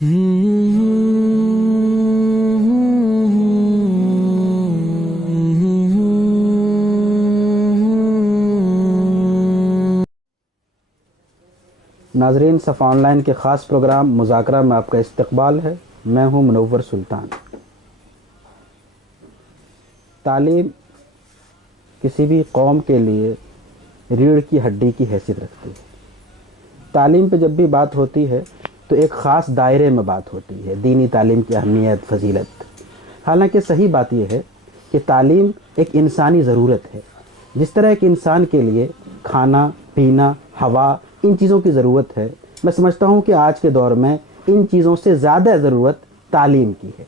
ناظرین، صفا on line کے خاص پروگرام مذاکرہ میں آپ کا استقبال ہے۔ میں ہوں منور سلطان۔ تعلیم کسی بھی قوم کے لیے ریڑھ کی ہڈی کی حیثیت رکھتی ہے۔ تعلیم پہ جب بھی بات ہوتی ہے تو ایک خاص دائرے میں بات ہوتی ہے، دینی تعلیم کی اہمیت، فضیلت۔ حالانکہ صحیح بات یہ ہے کہ تعلیم ایک انسانی ضرورت ہے۔ جس طرح ایک انسان کے لیے کھانا، پینا، ہوا، ان چیزوں کی ضرورت ہے، میں سمجھتا ہوں کہ آج کے دور میں ان چیزوں سے زیادہ ضرورت تعلیم کی ہے۔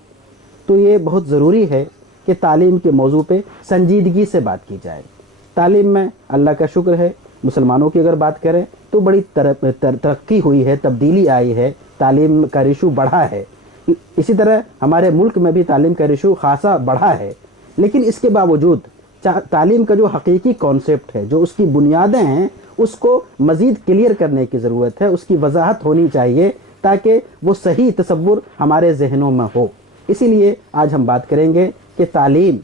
تو یہ بہت ضروری ہے کہ تعلیم کے موضوع پہ سنجیدگی سے بات کی جائے۔ تعلیم میں اللہ کا شکر ہے، مسلمانوں کی اگر بات کریں تو بڑی ترقی ہوئی ہے، تبدیلی آئی ہے، تعلیم کا ریشو بڑھا ہے۔ اسی طرح ہمارے ملک میں بھی تعلیم کا ریشو خاصا بڑھا ہے، لیکن اس کے باوجود تعلیم کا جو حقیقی کانسیپٹ ہے، جو اس کی بنیادیں ہیں، اس کو مزید کلیئر کرنے کی ضرورت ہے، اس کی وضاحت ہونی چاہیے تاکہ وہ صحیح تصور ہمارے ذہنوں میں ہو۔ اسی لیے آج ہم بات کریں گے کہ تعلیم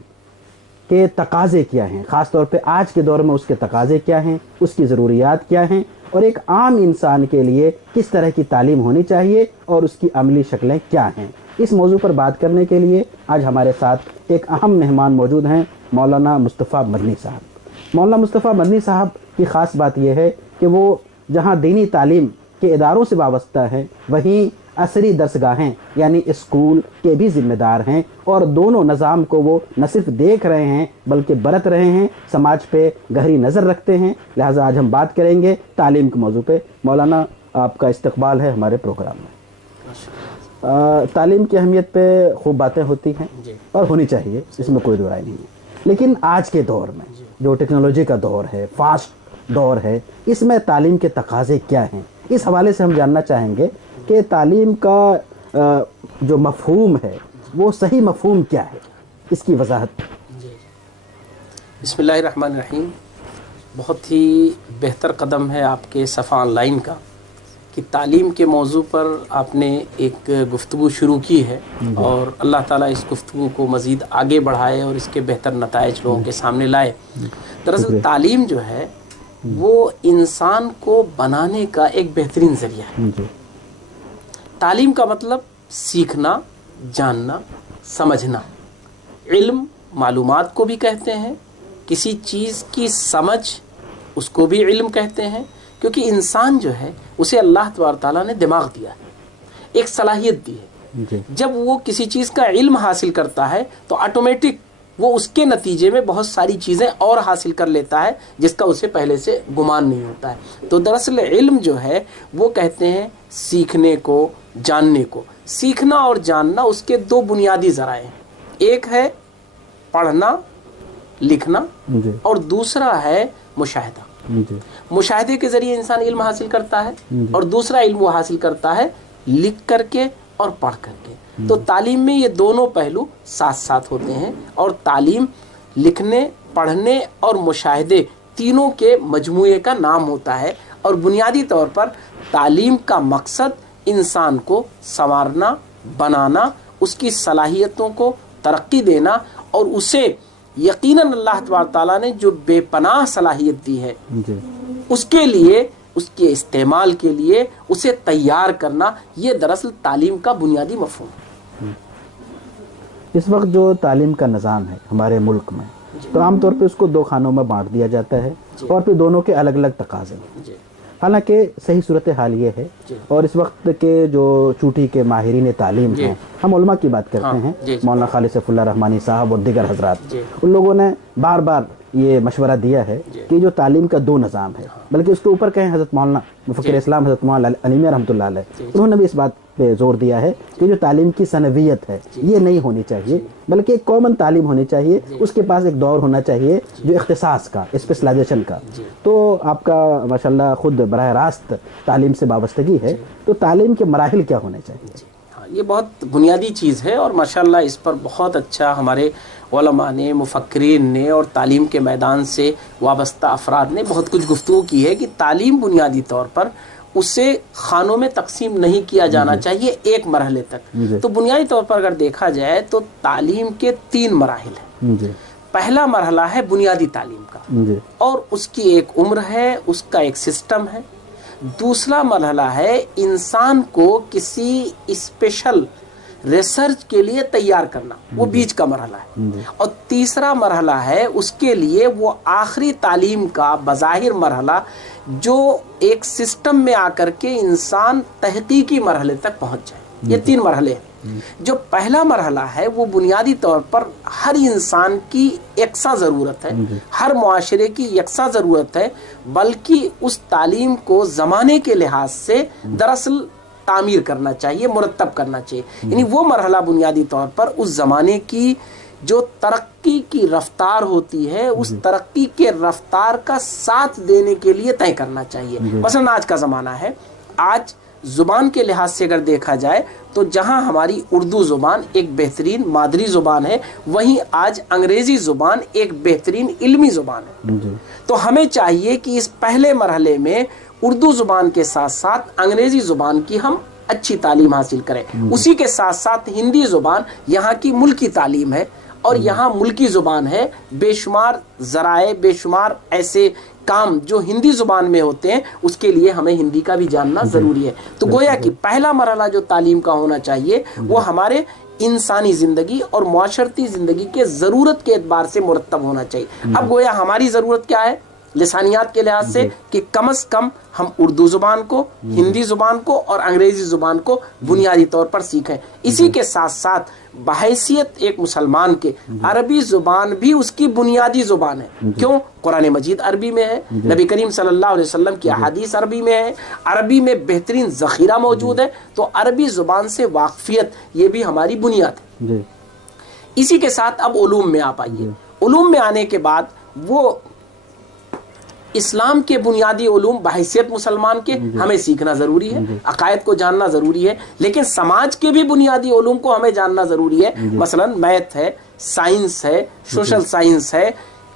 کے تقاضے کیا ہیں، خاص طور پہ آج کے دور میں اس کے تقاضے کیا ہیں، اس کی ضروریات کیا ہیں، اور ایک عام انسان کے لیے کس طرح کی تعلیم ہونی چاہیے اور اس کی عملی شکلیں کیا ہیں۔ اس موضوع پر بات کرنے کے لیے آج ہمارے ساتھ ایک اہم مہمان موجود ہیں، مولانا مصطفیٰ مدنی صاحب۔ مولانا مصطفیٰ مدنی صاحب کی خاص بات یہ ہے کہ وہ جہاں دینی تعلیم کے اداروں سے وابستہ ہیں، وہیں عصری درسگاہیں یعنی اسکول کے بھی ذمہ دار ہیں، اور دونوں نظام کو وہ نہ صرف دیکھ رہے ہیں بلکہ برت رہے ہیں، سماج پہ گہری نظر رکھتے ہیں۔ لہٰذا آج ہم بات کریں گے تعلیم کے موضوع پہ۔ مولانا، آپ کا استقبال ہے ہمارے پروگرام میں۔ تعلیم کی اہمیت پہ خوب باتیں ہوتی ہیں اور ہونی چاہیے، اس میں کوئی دو رائے نہیں ہے، لیکن آج کے دور میں جو ٹیکنالوجی کا دور ہے، فاسٹ دور ہے، اس میں تعلیم کے تقاضے کیا ہیں؟ اس حوالے سے ہم جاننا چاہیں گے کہ تعلیم کا جو مفہوم ہے وہ صحیح مفہوم کیا ہے، اس کی وضاحت۔ بسم اللہ الرحمن الرحیم۔ بہت ہی بہتر قدم ہے آپ کے صفا آن لائن کا کہ تعلیم کے موضوع پر آپ نے ایک گفتگو شروع کی ہے، اور اللہ تعالیٰ اس گفتگو کو مزید آگے بڑھائے اور اس کے بہتر نتائج لوگوں کے سامنے لائے۔ دراصل تعلیم جو ہے وہ انسان کو بنانے کا ایک بہترین ذریعہ ہے۔ تعلیم کا مطلب سیکھنا، جاننا، سمجھنا۔ علم معلومات کو بھی کہتے ہیں، کسی چیز کی سمجھ اس کو بھی علم کہتے ہیں، کیونکہ انسان جو ہے اسے اللہ تبارک تعالیٰ نے دماغ دیا ہے، ایک صلاحیت دی ہے۔ جب وہ کسی چیز کا علم حاصل کرتا ہے تو آٹومیٹک وہ اس کے نتیجے میں بہت ساری چیزیں اور حاصل کر لیتا ہے جس کا اسے پہلے سے گمان نہیں ہوتا ہے۔ تو دراصل علم جو ہے وہ کہتے ہیں سیکھنے کو، جاننے کو۔ سیکھنا اور جاننا اس کے دو بنیادی ذرائع ہیں، ایک ہے پڑھنا لکھنا اور دوسرا ہے مشاہدہ۔ مشاہدے کے ذریعے انسان علم حاصل کرتا ہے، اور دوسرا علم وہ حاصل کرتا ہے لکھ کر کے اور پڑھ کر کے۔ تو تعلیم میں یہ دونوں پہلو ساتھ ساتھ ہوتے ہیں، اور تعلیم لکھنے، پڑھنے اور مشاہدے تینوں کے مجموعے کا نام ہوتا ہے۔ اور بنیادی طور پر تعلیم کا مقصد انسان کو سنوارنا، بنانا، اس کی صلاحیتوں کو ترقی دینا، اور اسے یقیناً اللہ تبارک تعالیٰ نے جو بے پناہ صلاحیت دی ہے اس کے لیے، اس کے استعمال کے لیے اسے تیار کرنا، یہ دراصل تعلیم کا بنیادی مفہوم ہے۔ اس وقت جو تعلیم کا نظام ہے ہمارے ملک میں، تو عام طور پہ اس کو دو خانوں میں بانٹ دیا جاتا ہے، اور پھر دونوں کے الگ الگ تقاضے ہیں۔ حالانکہ صحیح صورتحال یہ ہے، اور اس وقت کے جو چوٹی کے ماہرین تعلیم ہیں، ہم علماء کی بات کرتے ہیں، مولانا خالد سیف اللہ رحمانی صاحب اور دیگر حضرات، ان لوگوں نے بار بار یہ مشورہ دیا ہے کہ جو تعلیم کا دو نظام ہے، بلکہ اس کے اوپر کہیں حضرت مولانا مفکر اسلام حضرت مولانا علی میاں رحمۃ اللہ علیہ، انہوں نے بھی اس بات پہ زور دیا ہے کہ جو تعلیم کی ثانویت ہے یہ نہیں ہونی چاہیے، بلکہ ایک کامن تعلیم ہونی چاہیے، اس کے پاس ایک دور ہونا چاہیے جو اختصاص کا، اسپیشلائزیشن کا۔ تو آپ کا ماشاءاللہ خود براہ راست تعلیم سے وابستگی ہے، تو تعلیم کے مراحل کیا ہونے چاہیے؟ یہ بہت بنیادی چیز ہے، اور ماشاءاللہ اس پر بہت اچھا ہمارے علماء نے، مفکرین نے اور تعلیم کے میدان سے وابستہ افراد نے بہت کچھ گفتگو کی ہے کہ تعلیم بنیادی طور پر اسے خانوں میں تقسیم نہیں کیا جانا چاہیے ایک مرحلے تک. تو بنیادی طور پر اگر دیکھا جائے تو تعلیم کے 3 مراحل ہیں. پہلا مرحلہ ہے بنیادی تعلیم کا اور اس کی ایک عمر ہے, اس کا ایک سسٹم ہے. دوسرا مرحلہ ہے انسان کو کسی اسپیشل ریسرچ کے لیے تیار کرنا, وہ بیچ کا مرحلہ ہے. اور تیسرا مرحلہ ہے اس کے لیے وہ آخری تعلیم کا بظاہر مرحلہ جو ایک سسٹم میں آ کر کے انسان تحقیقی مرحلے تک پہنچ جائے. یہ 3 مرحلے ہیں. جو پہلا مرحلہ ہے وہ بنیادی طور پر ہر انسان کی یکساں ضرورت ہے, ہر معاشرے کی یکساں ضرورت ہے, بلکہ اس تعلیم کو زمانے کے لحاظ سے دراصل تعمیر کرنا چاہیے, مرتب کرنا چاہیے. یعنی وہ مرحلہ بنیادی طور پر اس زمانے کی جو ترقی کی رفتار ہوتی ہے اس ترقی کے رفتار کا ساتھ دینے کے لیے طے کرنا چاہیے. مثلا آج کا زمانہ ہے, آج زبان کے لحاظ سے اگر دیکھا جائے تو جہاں ہماری اردو زبان ایک بہترین مادری زبان ہے, وہیں آج انگریزی زبان ایک بہترین علمی زبان ہے. تو ہمیں چاہیے کہ اس پہلے مرحلے میں اردو زبان کے ساتھ ساتھ انگریزی زبان کی ہم اچھی تعلیم حاصل کریں. اسی کے ساتھ ساتھ ہندی زبان یہاں کی ملکی تعلیم ہے اور یہاں ملکی زبان ہے. بے شمار ذرائع, بے شمار ایسے کام جو ہندی زبان میں ہوتے ہیں, اس کے لیے ہمیں ہندی کا بھی جاننا ضروری ہے. تو گویا کہ پہلا مرحلہ جو تعلیم کا ہونا چاہیے وہ ہمارے انسانی زندگی اور معاشرتی زندگی کے ضرورت کے اعتبار سے مرتب ہونا چاہیے. اب گویا ہماری ضرورت کیا ہے لسانیات کے لحاظ سے کہ کم از کم ہم اردو زبان کو, ہندی زبان کو اور انگریزی زبان کو بنیادی طور پر سیکھیں. اسی کے ساتھ ساتھ بحیثیت ایک مسلمان کے عربی زبان بھی اس کی بنیادی زبان ہے. کیوں؟ قرآن مجید عربی میں ہے, نبی کریم صلی اللہ علیہ وسلم کی احادیث عربی میں ہے, عربی میں بہترین ذخیرہ موجود ہے. تو عربی زبان سے واقفیت یہ بھی ہماری بنیاد ہے. اسی کے ساتھ اب علوم میں آپ آئیے. علوم میں آنے کے بعد وہ اسلام کے بنیادی علوم بحیثیت مسلمان کے ہمیں سیکھنا ضروری ہے, عقائد کو جاننا ضروری ہے, لیکن سماج کے بھی بنیادی علوم کو ہمیں جاننا ضروری ہے. مثلا میتھ ہے, سائنس ہے, سوشل سائنس ہے,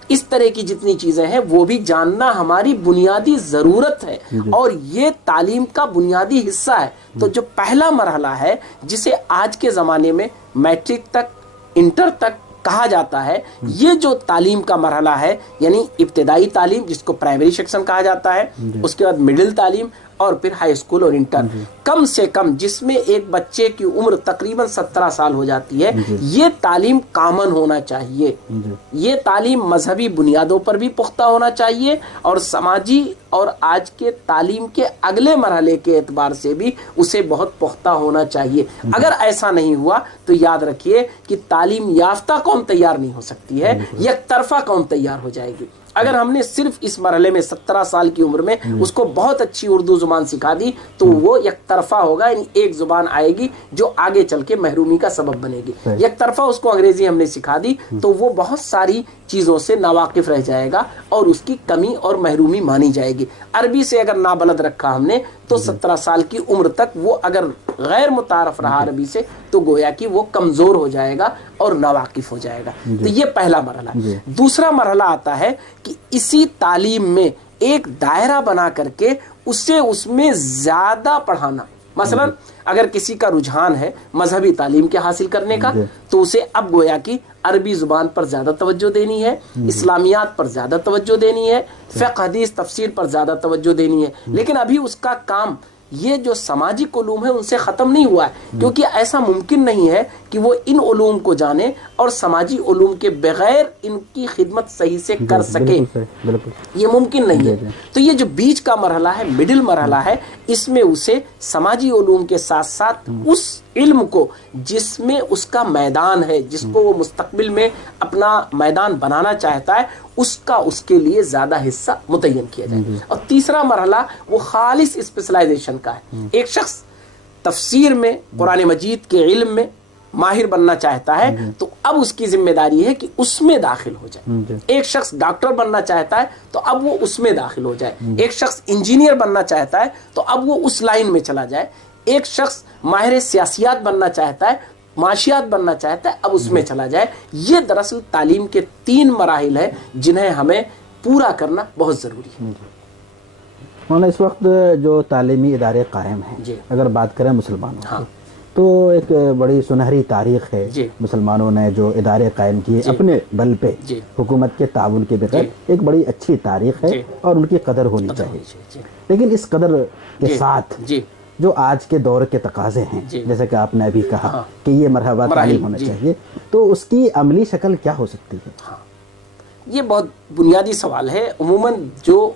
اس طرح کی جتنی چیزیں ہیں وہ بھی جاننا ہماری بنیادی ضرورت ہے اور یہ تعلیم کا بنیادی حصہ ہے. تو جو پہلا مرحلہ ہے جسے آج کے زمانے میں میٹرک تک, انٹر تک کہا جاتا ہے, یہ جو تعلیم کا مرحلہ ہے یعنی ابتدائی تعلیم جس کو پرائمری سیکشن کہا جاتا ہے, اس کے بعد مڈل تعلیم اور پھر ہائی اسکول اور انٹر, کم سے کم جس میں ایک بچے کی عمر تقریباً 17 سال ہو جاتی ہے, یہ تعلیم کامن ہونا چاہیے. یہ تعلیم مذہبی بنیادوں پر بھی پختہ ہونا چاہیے اور سماجی اور آج کے تعلیم کے اگلے مرحلے کے اعتبار سے بھی اسے بہت پختہ ہونا چاہیے. اگر ایسا نہیں ہوا تو یاد رکھیے کہ تعلیم یافتہ قوم تیار نہیں ہو سکتی ہے, یک طرفہ قوم تیار ہو جائے گی. اگر ہم نے صرف اس مرحلے میں 17 سال کی عمر میں اس کو بہت اچھی اردو زبان سکھا دی تو وہ یک طرفہ ہوگا, یعنی ایک زبان آئے گی جو آگے چل کے محرومی کا سبب بنے گی. یک طرفہ اس کو انگریزی ہم نے سکھا دی تو وہ بہت ساری چیزوں سے ناواقف رہ جائے گا اور اس کی کمی اور محرومی مانی جائے گی. عربی سے اگر نابلد رکھا ہم نے تو 17 سال کی عمر تک وہ اگر غیر متعارف رہا عربی سے تو گویا کہ وہ کمزور ہو جائے گا اور ناواقف ہو جائے گا. تو یہ پہلا مرحلہ. دوسرا مرحلہ آتا ہے کہ اسی تعلیم میں ایک دائرہ بنا کر کے اسے اس میں زیادہ پڑھانا. مثلا اگر کسی کا رجحان ہے مذہبی تعلیم کے حاصل کرنے کا تو اسے اب گویا کہ عربی زبان پر زیادہ توجہ دینی ہے, اسلامیات پر زیادہ توجہ دینی ہے, فقہ حدیث تفسیر پر زیادہ توجہ دینی ہے. لیکن ابھی اس کا کام یہ جو سماجی علوم ہے ان سے ختم نہیں ہوا ہے, کیونکہ ایسا ممکن نہیں ہے کہ وہ ان علوم کو جانے اور سماجی علوم کے بغیر ان کی خدمت صحیح سے کر سکے, یہ ممکن نہیں ہے. تو یہ جو بیچ کا مرحلہ ہے, مڈل مرحلہ ہے, اس میں اسے سماجی علوم کے ساتھ ساتھ اس علم کو جس میں اس کا میدان ہے, جس کو وہ مستقبل میں اپنا میدان بنانا چاہتا ہے, اس کا اس کے لیے زیادہ حصہ متعین کیا جائے. اور تیسرا مرحلہ وہ خالص اسپیشلائزیشن کا ہے. ایک شخص تفسیر میں, قرآن مجید کے علم میں ماہر بننا چاہتا ہے تو اب اس کی ذمہ داری ہے کہ اس میں داخل ہو جائے. ایک شخص ڈاکٹر بننا چاہتا ہے تو اب وہ اس میں داخل ہو جائے. ایک شخص انجینئر بننا چاہتا ہے تو اب وہ اس لائن میں چلا جائے. ایک شخص ماہر سیاسیات بننا چاہتا ہے, معاشیات بننا چاہتا ہے, اب اس میں چلا جائے. یہ دراصل تعلیم کے 3 مراحل ہیں جنہیں ہمیں پورا کرنا بہت ضروری ہے. مولانا اس وقت جو تعلیمی ادارے قائم ہیں، جی، اگر بات کریں مسلمانوں ہاں، کی، تو ایک بڑی سنہری تاریخ ہے، جی، مسلمانوں نے جو ادارے قائم کیے جی، اپنے بل پہ، جی، حکومت کے تعاون کے بغیر، جی، ایک بڑی اچھی تاریخ ہے جی، اور ان کی قدر ہونی قدر چاہیے. ہونی چاہیے. جی، لیکن اس قدر کے جی، ساتھ جی، جو آج کے دور کے تقاضے ہیں، جی، جیسے کہ آپ نے ابھی کہا ہاں، کہ یہ مرحلہ مراحل، تعلیم ہونا جی، چاہیے، تو اس کی عملی شکل کیا ہو سکتی ہے؟ ہاں، یہ بہت بنیادی سوال ہے. عموماً جو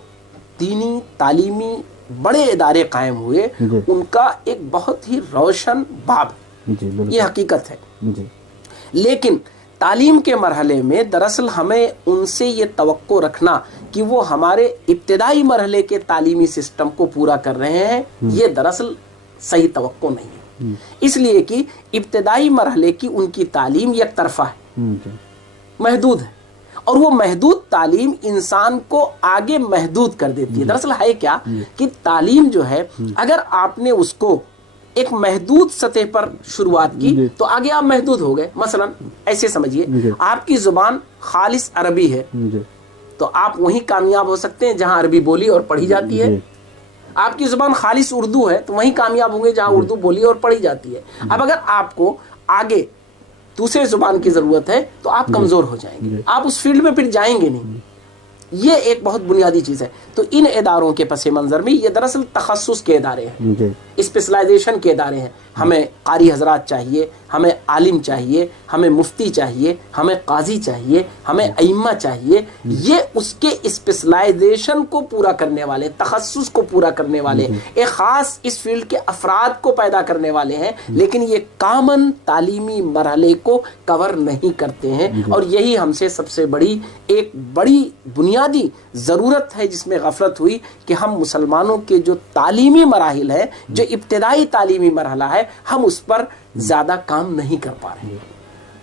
دینی تعلیمی بڑے ادارے قائم ہوئے جی ان کا ایک بہت ہی روشن باب ہے، جی یہ بالکل. حقیقت ہے. جی لیکن تعلیم کے مرحلے میں دراصل ہمیں ان سے یہ توقع رکھنا کہ وہ ہمارے ابتدائی مرحلے کے تعلیمی سسٹم کو پورا کر رہے ہیں، یہ دراصل صحیح توقع نہیں ہے. اس لیے کہ ابتدائی مرحلے کی ان کی تعلیم یک طرفہ ہے، جی محدود ہے، اور وہ محدود تعلیم انسان کو آگے محدود کر دیتی ہے. دراصل ہے کیا کہ تعلیم جو ہے، اگر آپ نے اس کو ایک محدود سطح پر شروعات کی جی تو آگے آپ محدود ہو گئے. مثلا ایسے سمجھیے جی آپ کی زبان خالص عربی ہے جی تو آپ وہیں کامیاب ہو سکتے ہیں جہاں عربی بولی اور پڑھی جاتی ہے. جی آپ کی زبان خالص اردو ہے تو وہیں کامیاب ہوں گے جہاں اردو بولی اور پڑھی جاتی ہے. اب اگر آپ کو آگے دوسرے زبان کی ضرورت ہے تو آپ کمزور ہو جائیں گے، آپ اس فیلڈ میں پھر جائیں گے نہیں. یہ ایک بہت بنیادی چیز ہے. تو ان اداروں کے پس منظر میں یہ دراصل تخصص کے ادارے ہیں، جی اسپیشلائزیشن کے ادارے ہیں. ہمیں قاری حضرات چاہیے، ہمیں عالم چاہیے، ہمیں مفتی چاہیے، ہمیں قاضی چاہیے، ہمیں ائمہ چاہیے. یہ اس کے اسپیشلائزیشن کو پورا کرنے والے، تخصص کو پورا کرنے والے، ایک خاص اس فیلڈ کے افراد کو پیدا کرنے والے ہیں. لیکن یہ کامن تعلیمی مرحلے کو کور نہیں کرتے ہیں، اور یہی ہم سے سب سے بڑی ایک بڑی بنیادی ضرورت ہے جس میں غفلت ہوئی کہ ہم مسلمانوں کے جو تعلیمی مراحل ہیں، جو ابتدائی تعلیمی مرحلہ ہے، ہم اس پر زیادہ کام نہیں کر پا رہے ہیں.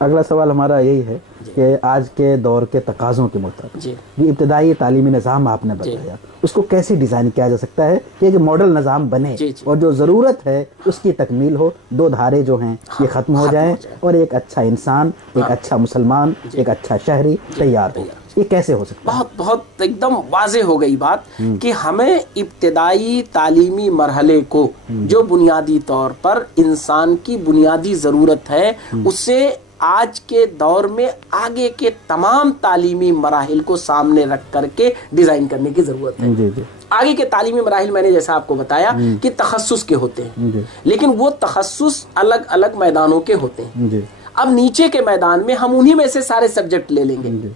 اگلا سوال ہمارا یہی ہے کہ آج کے دور کے تقاضوں کے مطابق جی، جو ابتدائی تعلیمی نظام آپ نے جی، بتایا، اس کو کیسے ڈیزائن کیا جا سکتا ہے کہ ایک ماڈل نظام بنے جی، جی، اور جو ضرورت ہے اس کی تکمیل ہو، دو دھارے جو ہیں یہ ختم ہو جائیں اور ایک اچھا انسان، ایک اچھا مسلمان، ایک اچھا شہری تیار ہو. یہ کیسے ہو سکتا ہے؟ بہت بہت ایک دم واضح ہو گئی بات کہ ہمیں ابتدائی تعلیمی مرحلے کو جو بنیادی طور پر انسان کی بنیادی ضرورت ہے، اسے آج کے دور میں آگے کے تمام تعلیمی مراحل کو سامنے رکھ کر کے ڈیزائن کرنے کی ضرورت ہے. جی جی آگے کے تعلیمی مراحل میں نے جیسا آپ کو بتایا کہ تخصص کے ہوتے ہیں، جی لیکن وہ تخصص الگ الگ میدانوں کے ہوتے ہیں. جی اب نیچے کے میدان میں ہم انہی میں سے سارے سبجیکٹ لے لیں گے.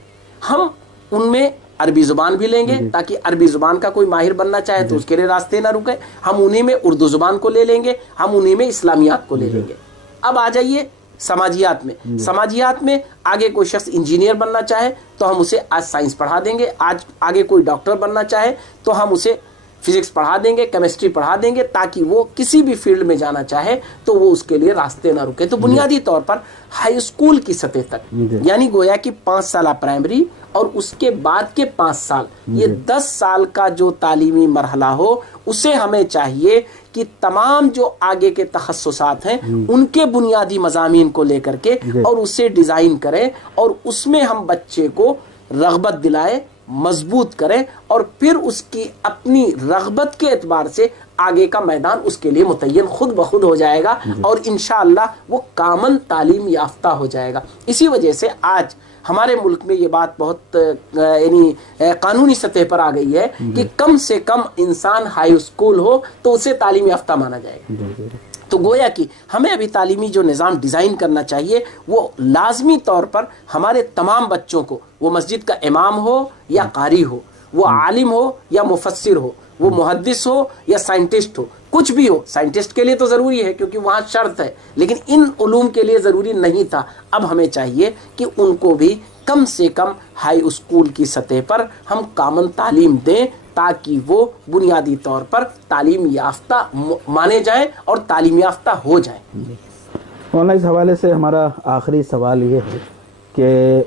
ہم ان میں عربی زبان بھی لیں گے تاکہ عربی زبان کا کوئی ماہر بننا چاہے تو اس کے لیے راستے نہ رکے. ہم انہی میں اردو زبان کو لے لیں گے، ہم انہی میں اسلامیات کو لے لیں گے. اب آ جائیے سماجیات میں. سماجیات میں آگے کوئی شخص انجینئر بننا چاہے تو ہم اسے آج سائنس پڑھا دیں گے، آج آگے کوئی ڈاکٹر بننا چاہے تو ہم اسے فزکس پڑھا دیں گے، کیمسٹری پڑھا دیں گے، تاکہ وہ کسی بھی فیلڈ میں جانا چاہے تو وہ اس کے لیے راستے نہ رکے. تو بنیادی طور پر ہائی اسکول کی سطح تک، یعنی گویا کہ 5 سالہ پرائمری اور اس کے بعد کے 5 سال، یہ 10 سال کا جو تعلیمی مرحلہ ہو، اسے ہمیں چاہیے کہ تمام جو آگے کے تخصصات ہیں ان کے بنیادی مضامین کو لے کر کے اور اسے ڈیزائن کریں، اور اس میں ہم بچے کو رغبت دلائیں، مضبوط کریں، اور پھر اس کی اپنی رغبت کے اعتبار سے آگے کا میدان اس کے لیے متعین خود بخود ہو جائے گا، اور انشاءاللہ وہ کامن تعلیم یافتہ ہو جائے گا. اسی وجہ سے آج ہمارے ملک میں یہ بات بہت یعنی قانونی سطح پر آ گئی ہے کہ کم سے کم انسان ہائی اسکول ہو تو اسے تعلیم یافتہ مانا جائے گا. تو گویا کہ ہمیں ابھی تعلیمی جو نظام ڈیزائن کرنا چاہیے وہ لازمی طور پر ہمارے تمام بچوں کو، وہ مسجد کا امام ہو یا قاری ہو، وہ عالم ہو یا مفسر ہو، وہ محدث ہو یا سائنٹسٹ ہو، کچھ بھی ہو. سائنٹسٹ کے لیے تو ضروری ہے کیونکہ وہاں شرط ہے، لیکن ان علوم کے لیے ضروری نہیں تھا. اب ہمیں چاہیے کہ ان کو بھی کم سے کم ہائی اسکول کی سطح پر ہم کامن تعلیم دیں تاکہ وہ بنیادی طور پر تعلیم یافتہ مانے جائیں اور تعلیم یافتہ ہو جائیں. مولانا اس حوالے سے ہمارا آخری سوال یہ ہے کہ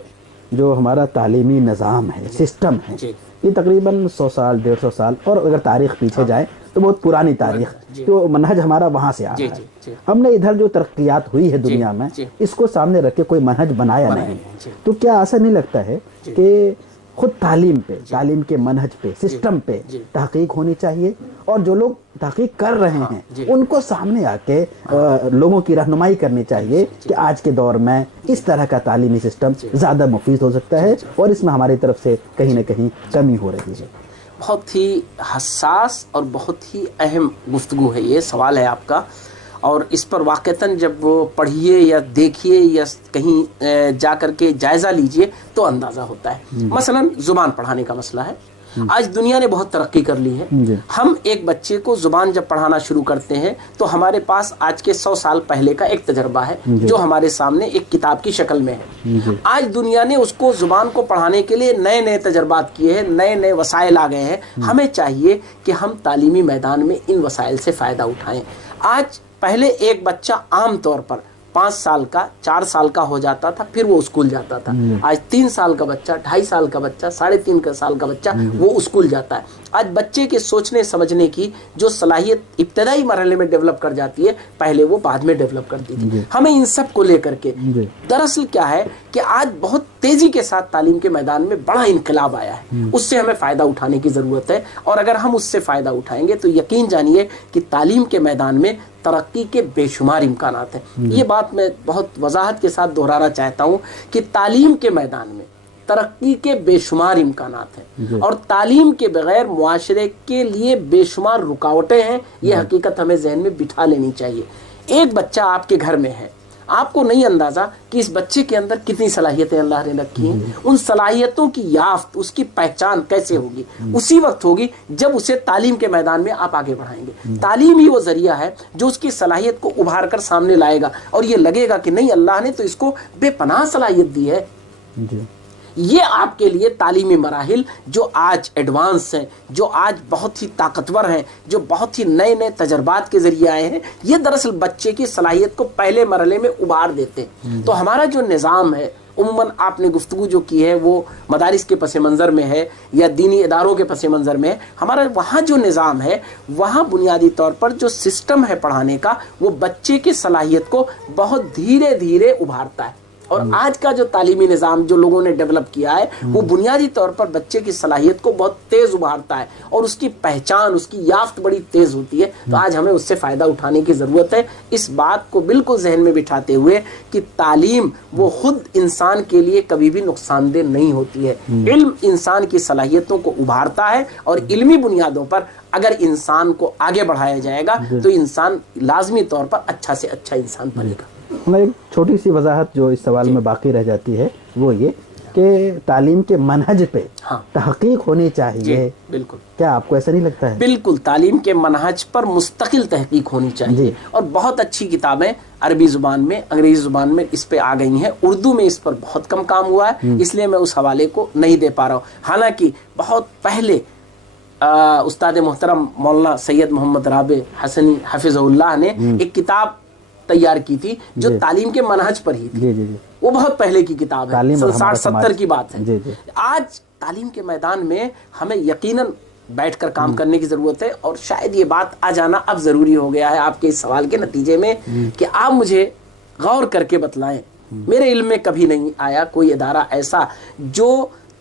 جو ہمارا تعلیمی نظام ہے، سسٹم ہے، جی یہ تقریباً 100 سال 150 سال، اور اگر تاریخ پیچھے جائے تو بہت پرانی تاریخ، جو منہج ہمارا وہاں سے آ رہا ہے. ہم نے ادھر جو ترقیات ہوئی ہے دنیا میں، اس کو سامنے رکھ کے کوئی منہج بنایا نہیں. تو کیا ایسا نہیں لگتا ہے کہ خود تعلیم پہ، تعلیم کے منہج پہ، سسٹم پہ تحقیق ہونی چاہیے، اور جو لوگ تحقیق کر رہے ہیں ان کو سامنے آ کے لوگوں کی رہنمائی کرنی چاہیے کہ آج کے دور میں اس طرح کا تعلیمی سسٹم زیادہ مفید ہو سکتا ہے، اور اس میں ہماری طرف سے کہیں نہ کہیں کمی ہو رہی ہے۔ بہت ہی حساس اور بہت ہی اہم گفتگو ہے، یہ سوال ہے آپ کا، اور اس پر واقعتاً جب وہ پڑھیے یا دیکھیے یا کہیں جا کر کے جائزہ لیجئے تو اندازہ ہوتا ہے۔ مثلا زبان پڑھانے کا مسئلہ ہے، آج دنیا نے بہت ترقی کر لی ہے۔ ہم ایک بچے کو زبان جب پڑھانا شروع کرتے ہیں تو ہمارے پاس آج کے 100 سال پہلے کا ایک تجربہ ہے جو ہمارے سامنے ایک کتاب کی شکل میں ہے۔ آج دنیا نے اس کو زبان کو پڑھانے کے لیے نئے نئے تجربات کیے ہیں، نئے نئے وسائل آ گئے ہیں۔ ہمیں چاہیے کہ ہم تعلیمی میدان میں ان وسائل سے فائدہ اٹھائیں۔ آج پہلے ایک بچہ عام طور پر 5 سال کا 4 سال کا ہو جاتا تھا، پھر وہ اسکول جاتا تھا۔ آج 3 سال کا بچہ، 2.5 سال کا بچہ، 3.5 سال کا بچہ وہ اسکول جاتا ہے۔ آج بچے کے سوچنے سمجھنے کی جو صلاحیت ابتدائی مرحلے میں ڈیولپ کر جاتی ہے، پہلے وہ بعد میں ڈیولپ کرتی تھی۔ ہمیں ان سب کو لے کر کے دراصل کیا ہے کہ آج بہت تیزی کے ساتھ تعلیم کے میدان میں بڑا انقلاب آیا ہے، اس سے ہمیں فائدہ اٹھانے کی ضرورت ہے، اور اگر ہم اس سے فائدہ اٹھائیں گے تو یقین جانیے کہ تعلیم کے میدان میں ترقی کے بے شمار امکانات ہیں۔ یہ بات میں بہت وضاحت کے ساتھ دہرانا چاہتا ہوں کہ تعلیم کے میدان میں ترقی کے بے شمار امکانات ہیں، اور تعلیم کے بغیر معاشرے کے لیے بے شمار رکاوٹیں ہیں۔ یہ حقیقت ہمیں ذہن میں بٹھا لینی چاہیے۔ ایک بچہ آپ کے گھر میں ہے، آپ کو نہیں اندازہ کہ اس بچے کے اندر کتنی صلاحیتیں اللہ نے رکھی ہیں۔ ان صلاحیتوں کی یافت، اس کی پہچان کیسے ہوگی؟ اسی وقت ہوگی جب اسے تعلیم کے میدان میں آپ آگے بڑھائیں گے۔ تعلیم ہی وہ ذریعہ ہے جو اس کی صلاحیت کو ابھار کر سامنے لائے گا، اور یہ لگے گا کہ نہیں، اللہ نے تو اس کو بے پناہ صلاحیت دی ہے۔ یہ آپ کے لیے تعلیمی مراحل جو آج ایڈوانس ہیں، جو آج بہت ہی طاقتور ہیں، جو بہت ہی نئے نئے تجربات کے ذریعے آئے ہیں، یہ دراصل بچے کی صلاحیت کو پہلے مرحلے میں ابھار دیتے ہیں۔ تو ہمارا جو نظام ہے، عموماً آپ نے گفتگو جو کی ہے وہ مدارس کے پس منظر میں ہے یا دینی اداروں کے پس منظر میں ہے۔ ہمارا وہاں جو نظام ہے، وہاں بنیادی طور پر جو سسٹم ہے پڑھانے کا، وہ بچے کی صلاحیت کو بہت دھیرے دھیرے ابھارتا ہے۔ اور آج کا جو تعلیمی نظام جو لوگوں نے ڈیولپ کیا ہے، وہ بنیادی طور پر بچے کی صلاحیت کو بہت تیز ابھارتا ہے، اور اس کی پہچان، اس کی یافت بڑی تیز ہوتی ہے۔ تو آج ہمیں اس سے فائدہ اٹھانے کی ضرورت ہے، اس بات کو بالکل ذہن میں بٹھاتے ہوئے کہ تعلیم وہ خود انسان کے لیے کبھی بھی نقصان دہ نہیں ہوتی ہے۔ علم انسان کی صلاحیتوں کو ابھارتا ہے، اور علمی بنیادوں پر اگر انسان کو آگے بڑھایا جائے گا تو انسان لازمی طور پر اچھا سے اچھا انسان بنے گا۔ ایک چھوٹی سی وضاحت جو اس سوال میں باقی رہ جاتی ہے وہ یہ کہ تعلیم کے منہج پہ تحقیق ہونی چاہیے۔ بالکل، کیا آپ کو ایسا نہیں لگتا ہے؟ بالکل، تعلیم کے منہج پر مستقل تحقیق ہونی چاہیے، اور بہت اچھی کتابیں عربی زبان میں، انگریزی زبان میں اس پہ آ گئی ہیں۔ اردو میں اس پر بہت کم کام ہوا ہے، اس لیے میں اس حوالے کو نہیں دے پا رہا ہوں۔ حالانکہ بہت پہلے استاد محترم مولانا سید محمد رابع حسنی حفظہ اللہ نے ایک کتاب تیار کی تھی جو تعلیم کے منہج پر ہی تھی۔ وہ بہت پہلے کی کتاب ہے، 60-70 کی بات ہے۔ آج تعلیم کے میدان میں ہمیں یقیناً بیٹھ کر کام کرنے کی ضرورت ہے، اور شاید یہ بات آ جانا اب ضروری ہو گیا ہے آپ کے اس سوال کے نتیجے میں کہ آپ مجھے غور کر کے بتلائیں۔ میرے علم میں کبھی نہیں آیا کوئی ادارہ ایسا جو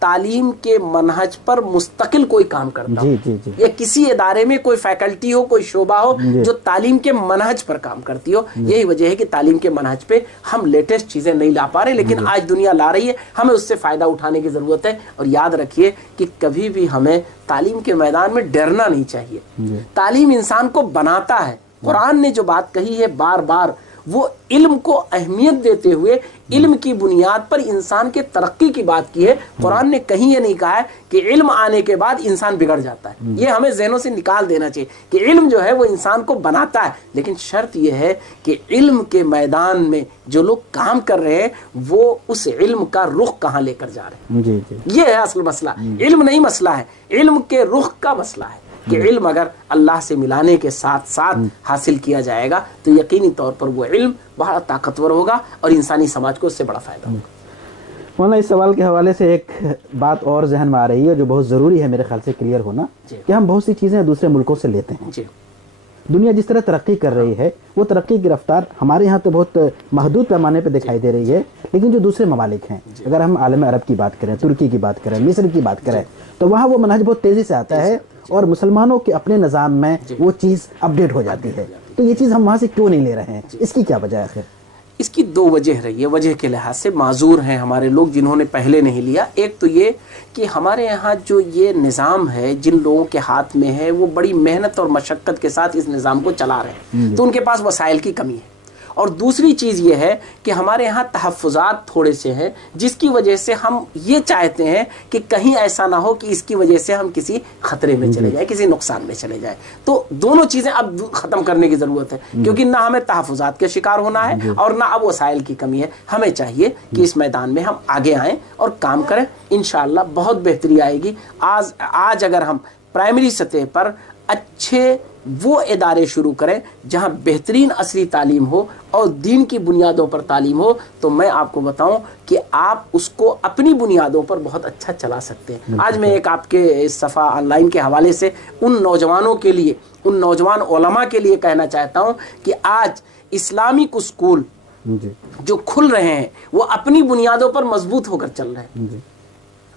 تعلیم کے منہج پر مستقل کوئی کام کرتا ہو، یا کسی ادارے میں کوئی فیکلٹی ہو، کوئی شعبہ ہو جو تعلیم کے منہج پر کام کرتی ہو۔ یہی وجہ ہے کہ تعلیم کے منہج پہ ہم لیٹسٹ چیزیں نہیں لا پا رہے، لیکن آج دنیا لا رہی ہے، ہمیں اس سے فائدہ اٹھانے کی ضرورت ہے۔ اور یاد رکھیے کہ کبھی بھی ہمیں تعلیم کے میدان میں ڈرنا نہیں چاہیے۔ تعلیم انسان کو بناتا ہے۔ قرآن نے جو بات کہی ہے بار بار، وہ علم کو اہمیت دیتے ہوئے علم کی بنیاد پر انسان کے ترقی کی بات کی ہے۔ قرآن نے کہیں یہ نہیں کہا ہے کہ علم آنے کے بعد انسان بگڑ جاتا ہے۔ یہ ہمیں ذہنوں سے نکال دینا چاہیے کہ علم جو ہے وہ انسان کو بناتا ہے، لیکن شرط یہ ہے کہ علم کے میدان میں جو لوگ کام کر رہے ہیں وہ اس علم کا رخ کہاں لے کر جا رہے ہیں۔ یہ ہے اصل مسئلہ، علم نہیں مسئلہ ہے، علم کے رخ کا مسئلہ ہے کہ علم اگر اللہ سے ملانے کے ساتھ ساتھ حاصل کیا جائے گا تو یقینی طور پر وہ علم بڑا طاقتور ہوگا، اور انسانی سماج کو اس سے بڑا فائدہ ہوگا۔ مولانا اس سوال کے حوالے سے ایک بات اور ذہن میں آ رہی ہے جو بہت ضروری ہے میرے خیال سے کلیئر ہونا، کہ ہم بہت سی چیزیں دوسرے ملکوں سے لیتے ہیں، دنیا جس طرح ترقی کر رہی ہے وہ ترقی کی رفتار ہمارے یہاں تو بہت محدود پیمانے پہ دکھائی دے رہی ہے، لیکن جو دوسرے ممالک ہیں، اگر ہم عالم عرب کی بات کریں، ترکی کی بات کریں، مصر کی بات کریں، تو وہاں وہ منہج بہت تیزی سے آتا ہے اور مسلمانوں کے اپنے نظام میں وہ چیز اپڈیٹ ہو جاتی ہے. تو یہ چیز ہم وہاں سے کیوں نہیں لے رہے ہیں؟ اس کی کیا وجہ ہے؟ خیر اس کی دو وجہ رہی ہے. وجہ کے لحاظ سے معذور ہیں ہمارے لوگ جنہوں نے پہلے نہیں لیا. ایک تو یہ کہ ہمارے یہاں جو یہ نظام ہے جن لوگوں کے ہاتھ میں ہے وہ بڑی محنت اور مشقت کے ساتھ اس نظام کو چلا رہے ہیں، تو ان کے پاس وسائل کی کمی ہے. اور دوسری چیز یہ ہے کہ ہمارے یہاں تحفظات تھوڑے سے ہیں، جس کی وجہ سے ہم یہ چاہتے ہیں کہ کہیں ایسا نہ ہو کہ اس کی وجہ سے ہم کسی خطرے میں چلے جائیں، کسی نقصان میں چلے جائیں. تو دونوں چیزیں اب ختم کرنے کی ضرورت ہے، کیونکہ نہ ہمیں تحفظات کا شکار ہونا ہے اور نہ اب وسائل کی کمی ہے. ہمیں چاہیے کہ اس میدان میں ہم آگے آئیں اور کام کریں. انشاءاللہ بہت بہتری آئے گی. آج اگر ہم پرائمری سطح پر اچھے وہ ادارے شروع کریں جہاں بہترین عصری تعلیم ہو اور دین کی بنیادوں پر تعلیم ہو، تو میں آپ کو بتاؤں کہ آپ اس کو اپنی بنیادوں پر بہت اچھا چلا سکتے ہیں. آج میں ایک آپ کے صفحہ آن لائن کے حوالے سے ان نوجوانوں کے لیے، ان نوجوان علماء کے لیے کہنا چاہتا ہوں کہ آج اسلامک اسکول جو کھل رہے ہیں وہ اپنی بنیادوں پر مضبوط ہو کر چل رہے ہیں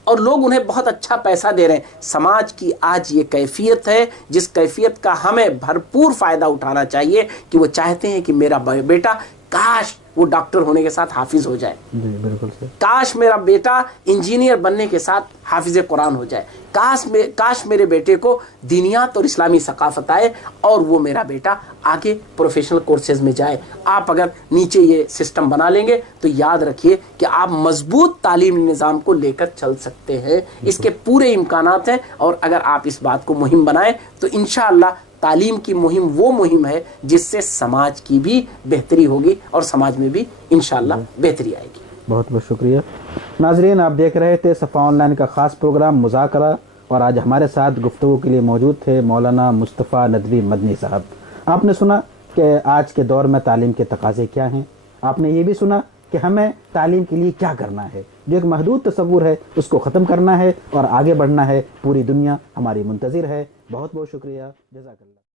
اور لوگ انہیں بہت اچھا پیسہ دے رہے ہیں. سماج کی آج یہ کیفیت ہے جس کیفیت کا ہمیں بھرپور فائدہ اٹھانا چاہیے کہ وہ چاہتے ہیں کہ میرا بیٹا کاش وہ ڈاکٹر ہونے کے ساتھ حافظ ہو جائے، کاش میرا بیٹا انجینئر بننے کے ساتھ حافظ قرآن ہو جائے، کاش میرے بیٹے کو دینیات اور اسلامی ثقافت آئے اور وہ میرا بیٹا آگے پروفیشنل کورسز میں جائے. آپ اگر نیچے یہ سسٹم بنا لیں گے تو یاد رکھیے کہ آپ مضبوط تعلیمی نظام کو لے کر چل سکتے ہیں. اس کے پورے امکانات ہیں اور اگر آپ اس بات کو مہم بنائیں تو انشاءاللہ تعلیم کی مہم وہ مہم ہے جس سے سماج کی بھی بہتری ہوگی اور سماج میں بھی انشاءاللہ بہتری آئے گی. بہت بہت شکریہ. ناظرین، آپ دیکھ رہے تھے صفحہ آن لائن کا خاص پروگرام مذاکرہ، اور آج ہمارے ساتھ گفتگو کے لیے موجود تھے مولانا مصطفیٰ ندوی مدنی صاحب. آپ نے سنا کہ آج کے دور میں تعلیم کے تقاضے کیا ہیں، آپ نے یہ بھی سنا کہ ہمیں تعلیم کے لیے کیا کرنا ہے. جو ایک محدود تصور ہے اس کو ختم کرنا ہے اور آگے بڑھنا ہے. پوری دنیا ہماری منتظر ہے. بہت بہت شکریہ. جزاک اللہ.